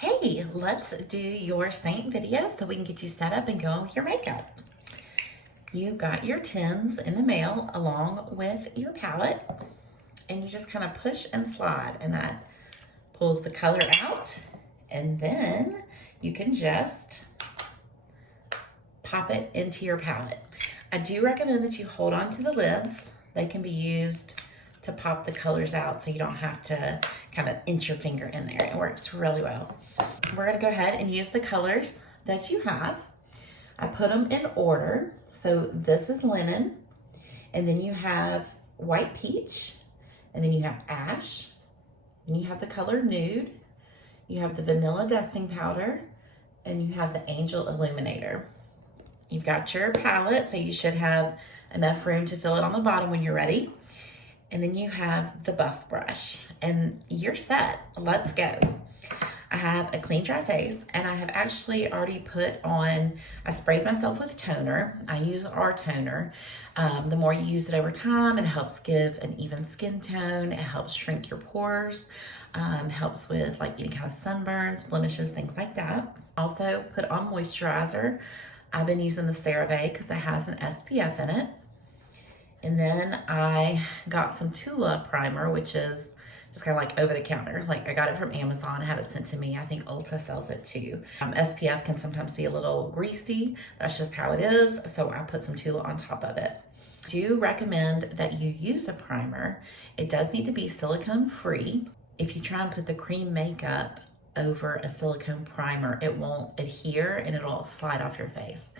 Hey, let's do your Seint video so we can get you set up and going with your makeup. You got your tins in the mail along with your palette, and you just kind of push and slide, and that pulls the color out, and then you can just pop it into your palette. I do recommend that you hold on to the lids. They can be used to pop the colors out so you don't have to kind of inch your finger in there. It works really well. We're gonna go ahead and use the colors that you have. I put them in order. So this is linen, and then you have white peach, and then you have ash, and you have the color nude, you have the vanilla dusting powder, and you have the angel illuminator. You've got your palette, so you should have enough room to fill it on the bottom when you're ready. And then you have the buff brush, and you're set. Let's go. I have a clean, dry face, and I have actually already put on, I sprayed myself with toner. I use our toner. The more you use it over time, it helps give an even skin tone. It helps shrink your pores, helps with like any kind of sunburns, blemishes, things like that. Also put on moisturizer. I've been using the CeraVe because it has an SPF in it. And then I got some Tula primer, which is just kind of like over the counter. Like I got it from Amazon, had it sent to me. I think Ulta sells it too. SPF can sometimes be a little greasy. That's just how it is. So I put some Tula on top of it. I do recommend that you use a primer. It does need to be silicone free. If you try and put the cream makeup over a silicone primer, it won't adhere and it'll slide off your face.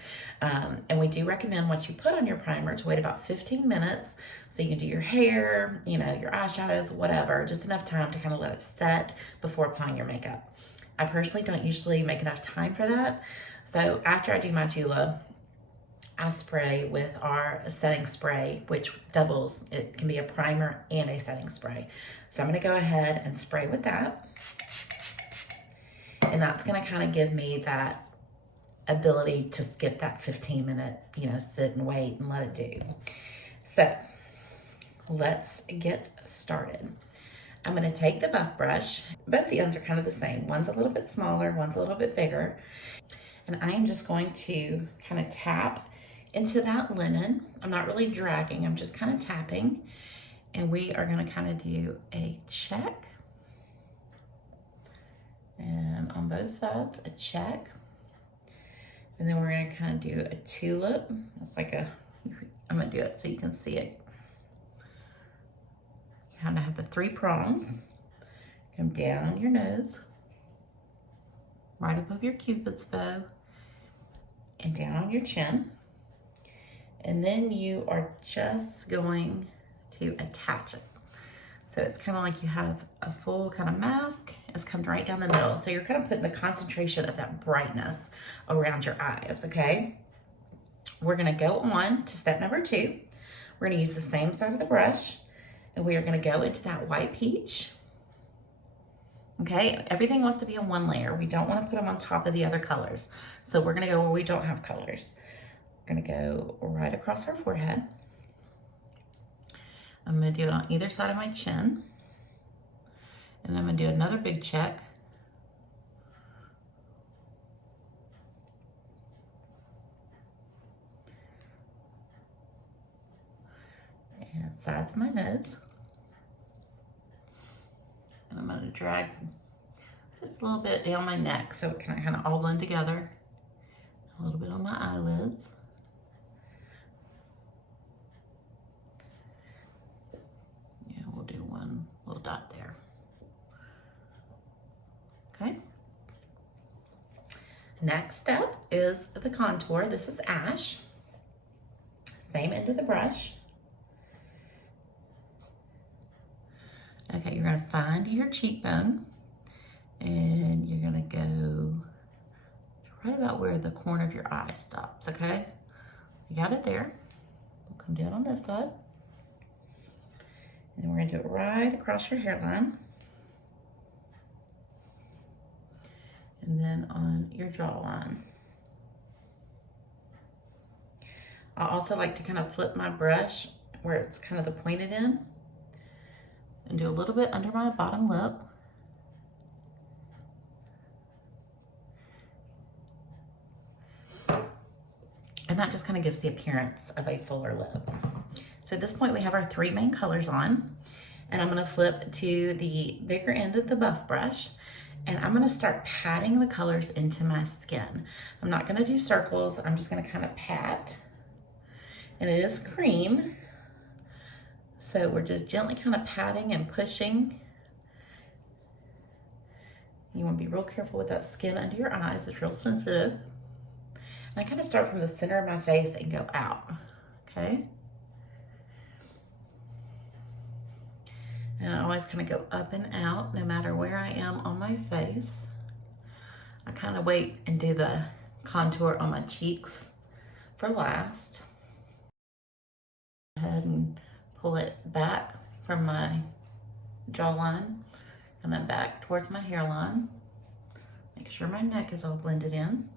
And we do recommend once you put on your primer to wait about 15 minutes so you can do your hair, you know, your eyeshadows, whatever, just enough time to kind of let it set before applying your makeup. I personally don't usually make enough time for that. So after I do my Tula, I spray with our setting spray, which doubles. It can be a primer and a setting spray. So I'm gonna go ahead and spray with that. And that's gonna kind of give me that ability to skip that 15-minute, sit and wait and let it do. So let's get started. I'm gonna take the buff brush. Both the ends are kind of the same. One's a little bit smaller, one's a little bit bigger. And I am just going to kind of tap into that linen. I'm not really dragging, I'm just kind of tapping. And we are gonna kind of do a check. And on both sides, a check. And then we're gonna kind of do a tulip. It's like I'm gonna do it so you can see it. You kind of have the 3 prongs. Come down your nose, right above your Cupid's bow, and down on your chin. And then you are just going to attach it. So it's kind of like you have a full kind of mask. It's come right down the middle. So you're kind of putting the concentration of that brightness around your eyes, okay? We're gonna go on to step number 2. We're gonna use the same side of the brush, and we are gonna go into that white peach. Okay, everything wants to be in one layer. We don't wanna put them on top of the other colors. So we're gonna go where we don't have colors. We're gonna go right across our forehead. I'm gonna do it on either side of my chin. And then I'm gonna do another big check. And sides of my nose. And I'm gonna drag just a little bit down my neck so it can kind of all blend together. A little bit on my eyelids. Yeah, we'll do one little dot there. Okay. Next step is the contour. This is ash. Same end of the brush. Okay, you're gonna find your cheekbone and you're gonna go right about where the corner of your eye stops, okay? You got it there. We'll come down on this side. And then we're gonna do it right across your hairline. And then on your jawline. I also like to kind of flip my brush where it's kind of the pointed end and do a little bit under my bottom lip. that just kind of gives the appearance of a fuller lip. So at this point we have our 3 main colors on, and I'm gonna flip to the bigger end of the buff brush, and I'm gonna start patting the colors into my skin. I'm not gonna do circles, I'm just gonna kind of pat. And it is cream, so we're just gently kind of patting and pushing. You wanna be real careful with that skin under your eyes, it's real sensitive. And I kind of start from the center of my face and go out, okay? And I always kind of go up and out no matter where I am on my face. I kind of wait and do the contour on my cheeks for last. Go ahead and pull it back from my jawline and then back towards my hairline. Make sure my neck is all blended in.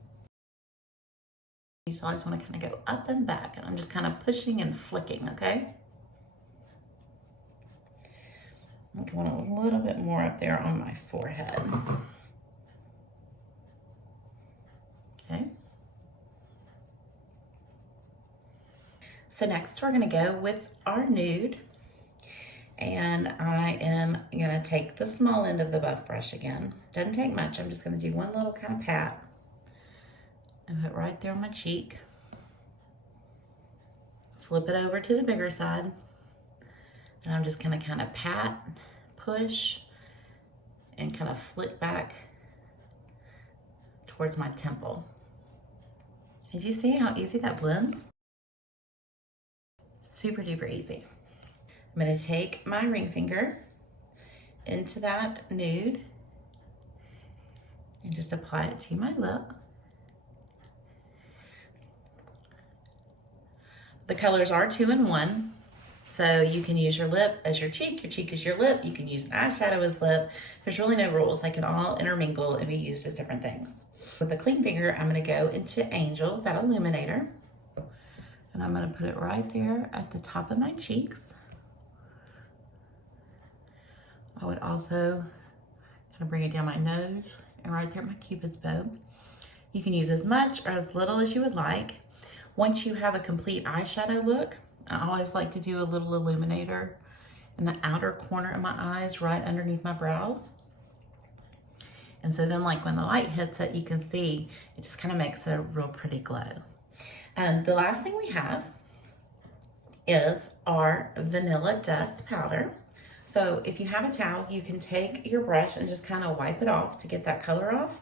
You always want to kind of go up and back, and I'm just kind of pushing and flicking, okay? I'm going a little bit more up there on my forehead. Okay. So next we're gonna go with our nude. And I am gonna take the small end of the buff brush again. Doesn't take much, I'm just gonna do one little kind of pat and put it right there on my cheek. Flip it over to the bigger side. And I'm just gonna kind of pat, push, and kind of flick back towards my temple. Did you see how easy that blends? Super duper easy. I'm gonna take my ring finger into that nude and just apply it to my lip. The colors are 2 in 1. So you can use your lip as your cheek as your lip. You can use an eyeshadow as lip. There's really no rules. They can all intermingle and be used as different things. With the clean finger, I'm gonna go into Angel, that Illuminator, and I'm gonna put it right there at the top of my cheeks. I would also kind of bring it down my nose and right there at my Cupid's bow. You can use as much or as little as you would like. Once you have a complete eyeshadow look, I always like to do a little illuminator in the outer corner of my eyes, right underneath my brows. And so then like when the light hits it, you can see it just kind of makes a real pretty glow. The last thing we have is our vanilla dust powder. So if you have a towel, you can take your brush and just kind of wipe it off to get that color off.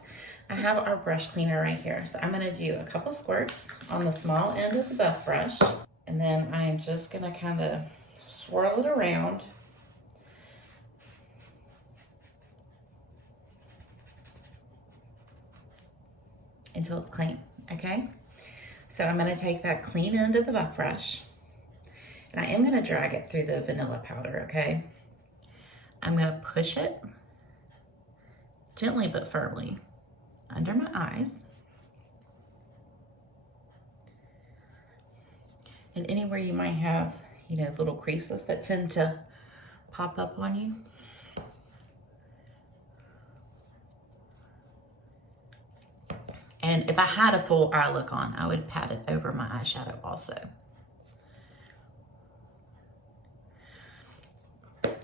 I have our brush cleaner right here. So I'm gonna do a couple squirts on the small end of the buff brush. And then I'm just gonna kind of swirl it around. Until it's clean, okay? So I'm gonna take that clean end of the buff brush and I am gonna drag it through the vanilla powder, okay? I'm gonna push it gently but firmly under my eyes. And anywhere you might have, you know, little creases that tend to pop up on you. And if I had a full eye look on, I would pat it over my eyeshadow also.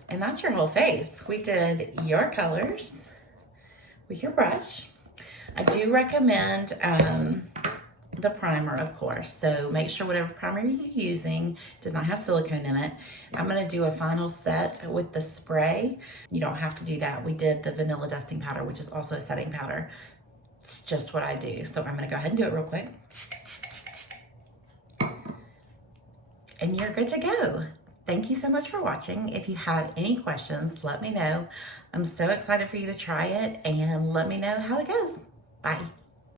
And that's your whole face. We did your colors with your brush. I do recommend the primer, of course. So make sure whatever primer you're using does not have silicone in it. I'm gonna do a final set with the spray. You don't have to do that. We did the vanilla dusting powder, which is also a setting powder. It's just what I do. So I'm gonna go ahead and do it real quick. And you're good to go. Thank you so much for watching. If you have any questions, let me know. I'm so excited for you to try it and let me know how it goes. Bye.